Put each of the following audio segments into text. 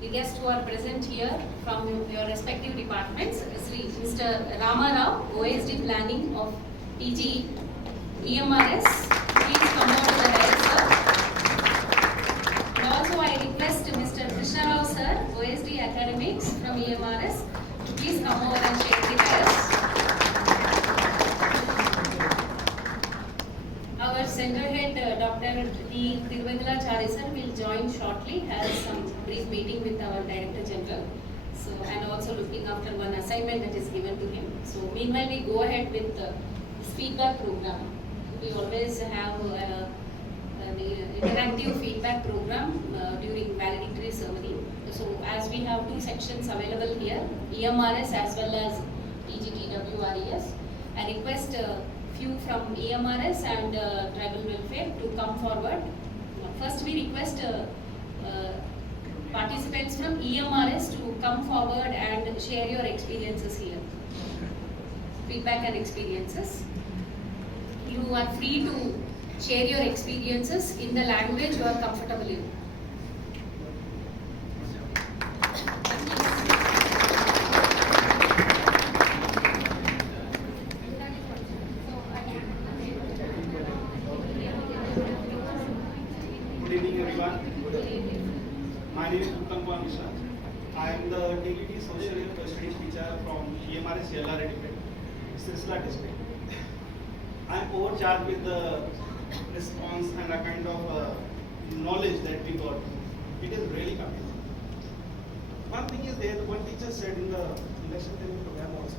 The guests who are present here from your respective departments, Mr. Rama Rao, OSD Planning of PG EMRS. Please come over to the dais, sir. And also I request Mr. Krishna Rao, sir, OSD Academics from EMRS, to please come over and shake the dais. Our center head, Dr. D. Tiruvengala sir, will join shortly, has some brief meeting with our Director General. So, and also looking after one assignment that is given to him. So, meanwhile, we go ahead with the feedback program. We always have an interactive feedback program during valedictory ceremony. So, as we have two sections available here, EMRS as well as PGTWRES, I request few from EMRS and Tribal Welfare to come forward. First, we request participants from EMRS to come forward and share your experiences here. Feedback and experiences. You are free to share your experiences in the language you are comfortable in. Good evening, everyone. My name is Uttam Kumar Mishra. I am the DGT Social Studies teacher from EMRS Yellary District, Srisla district. I am overcharged with the response and a kind of knowledge that we got. It is really amazing. One thing is there, one teacher said in the election training program also,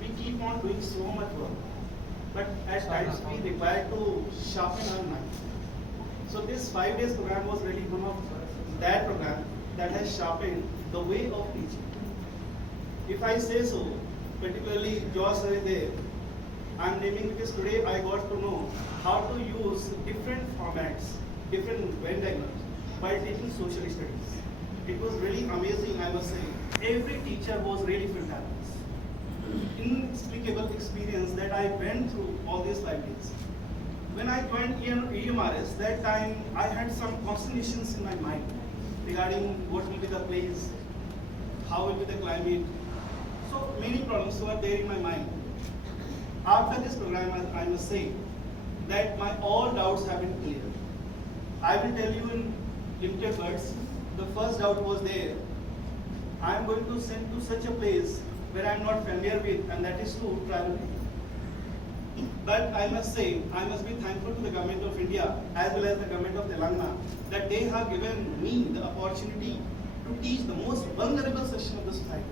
we keep on doing so much work, but at times we require to sharpen our mind. So this 5 days program was really one of that program that has sharpened the way of teaching. If I say so, particularly George sir is there, I am naming because today I got to know how to use different formats, different Venn diagrams by teaching social studies. It was really amazing, I must say. Every teacher was really fantastic. Inexplicable experience that I went through all these 5 days. When I joined EMRS, that time I had some consternations in my mind regarding what will be the place, how will be the climate. So many problems were there in my mind. After this program, I must say that my all doubts have been cleared. I will tell you in limited words. The first doubt was there. I am going to send to such a place where I am not familiar with, and that is to travel. But I must say, I must be thankful to the government of India as well as the government of Telangana that they have given me the opportunity to teach the most vulnerable section of the society.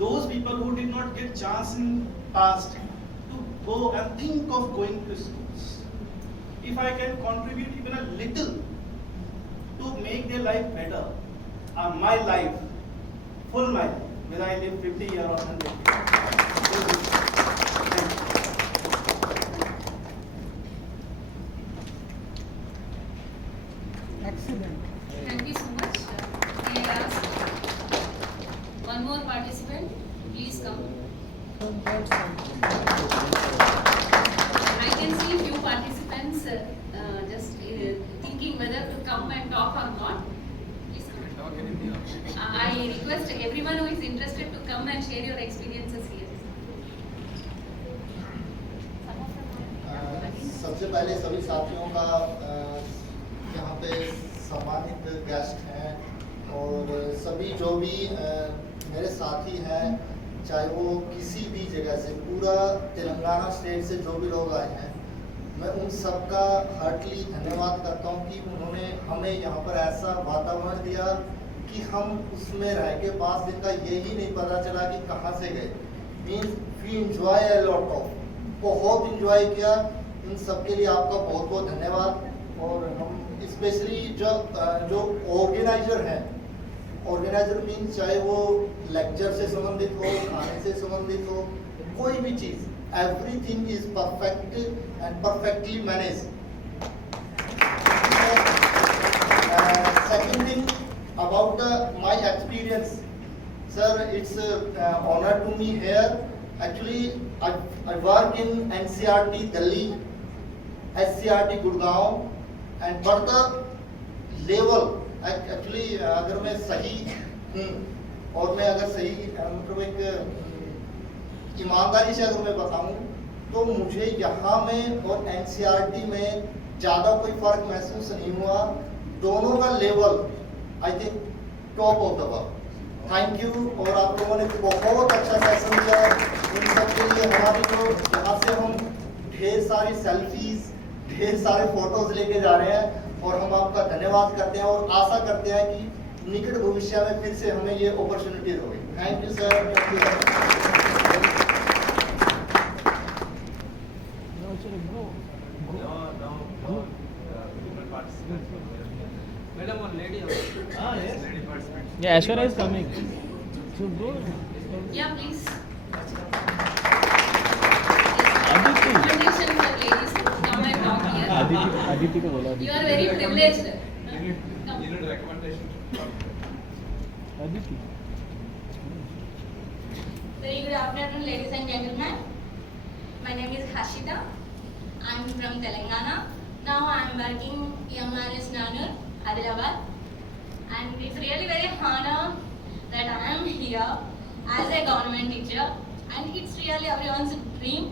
Those people who did not get chance in past to go and think of going to schools. If I can contribute even a little to make their life better, my life, full life, whether I live 50 years or 100 years. Excellent. Thank you so much. May I ask one more participant? Please come. I can see few participants just thinking whether to come and talk or not. Please come. I request everyone who is interested to come and share your experiences here. सबसे पहले सभी साथियों का यहाँ पे सम्मानित guest हैं और सभी जो भी मेरे साथी हैं, चाहे वो किसी भी जगह से, पूरा तेलंगाना स्टेट से जो भी लोग आए हैं, मैं उन सब का हार्टली धन्यवाद करता हूँ कि उन्होंने हमें यहाँ पर ऐसा वातावरण दिया कि हम उसमें रह के 5 दिन का यही नहीं पता चला कि कहाँ से गए. Means we enjoy a lot of, बहुत इंजॉय किया. इन सब के लिए आपका बहुत बहुत धन्यवाद. और हम स्पेशली जो ऑर्गेनाइजर हैं, ऑर्गेनाइजर मीन्स चाहे वो लेक्चर से संबंधित हो, खाने से संबंधित हो, कोई भी चीज़, everything is perfect and perfectly managed. Second thing about my experience, sir, it's honor to me here. Actually, I work in NCRT Delhi, SCRT Gurgaon, and but the level actually अगर मैं सही हूँ और मैं अगर सही मतलब एक ईमानदारी से अगर मैं बताऊँ तो मुझे यहाँ में और एनसीईआरटी में ज़्यादा कोई फ़र्क महसूस नहीं हुआ। दोनों का level I think top of the world. Thank you. और आप लोगों ने बहुत अच्छा सेशन दिया। इन सब के लिए हमारी जो यहाँ से हम ढेर सारी सेल्फीज, ढेर सारे फोटोज लेके जा रहे हैं और हम आपका धन्यवाद करते हैं और आशा करते हैं कि निकट भविष्य में फिर से हमें ये अपॉर्चुनिटीज होगी। Thank you sir. Thank you. Madam, one lady. Yeah, Aishwarya is coming. So go. Yeah, please. Aditi. Recommendation for ladies to come and talk here. Aditi को बोला. You are very privileged. You Come. need recommendation. Aditi. Very good afternoon, ladies and gentlemen. My name is Hashida. I'm from Telangana. Now I'm working EMRS Nanur, Adilabad. And it's really very honor that I am here as a government teacher. And it's really everyone's dream.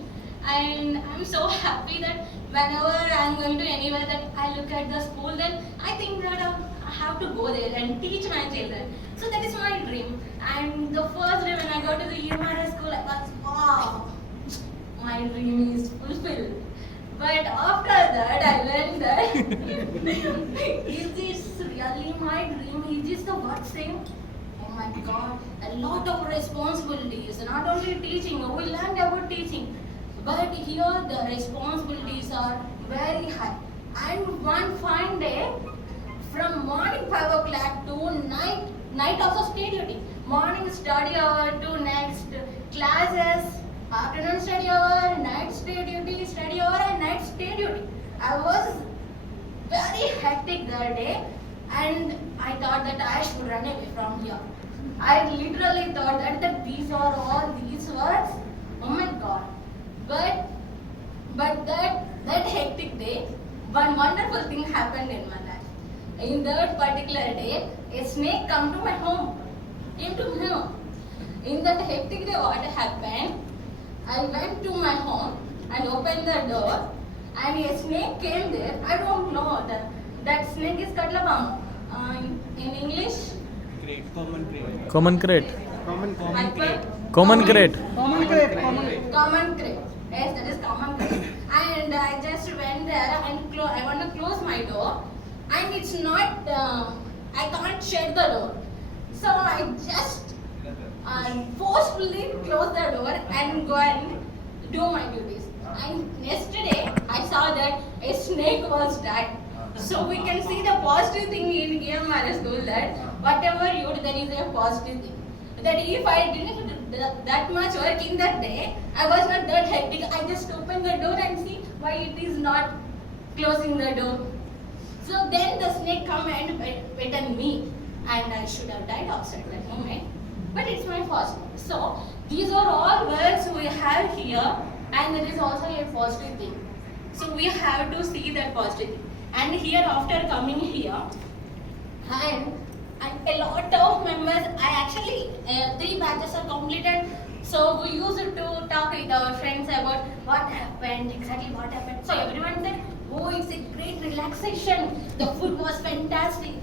And I'm so happy that whenever I'm going to anywhere that I look at the school, then I think that I have to go there and teach my children. So that is my dream. And the first day when I go to the EMRS school, I was, wow, my dream is fulfilled. But after that, I learned that is this really my dream? Is this the what thing? Oh my God, a lot of responsibilities. Not only teaching, we learned about teaching, but here the responsibilities are very high. And one fine day, from morning 5 o'clock to night also stay duty. Morning study hour to next classes, afternoon study hour, night stay duty, study hour and night stay duty. I was very hectic that day and I thought that I should run away from here. I literally thought that these are all these words. Oh my God. But that hectic day, one wonderful thing happened in my life. In that particular day, a snake came to my home. In that hectic day, what happened? I went to my home and opened the door, and a snake came there. I don't know that snake is Katlabam. In English, Common crate. Common crate. Common crate. Common crate. Yes, that is common crate. And I just went there and I want to close my door, and it's not. I can't shut the door, so I just forcefully close the door and go and do my duties. And yesterday I saw that a snake was dead. So we can see the positive thing in EMRS school that whatever you do, there is a positive thing. That if I didn't do that much work in that day, I was not that hectic. I just opened the door and see why it is not closing the door. So then the snake come and bitten me, and I should have died outside that moment. But it's my fault. So these are all words we have here, and there is also a positive thing. So we have to see that positive thing. And here after coming here, and a lot of members, I actually 3 batches are completed. So we used to talk with our friends about what happened, exactly what happened. So everyone said, oh, it's a great relaxation. The food was fantastic.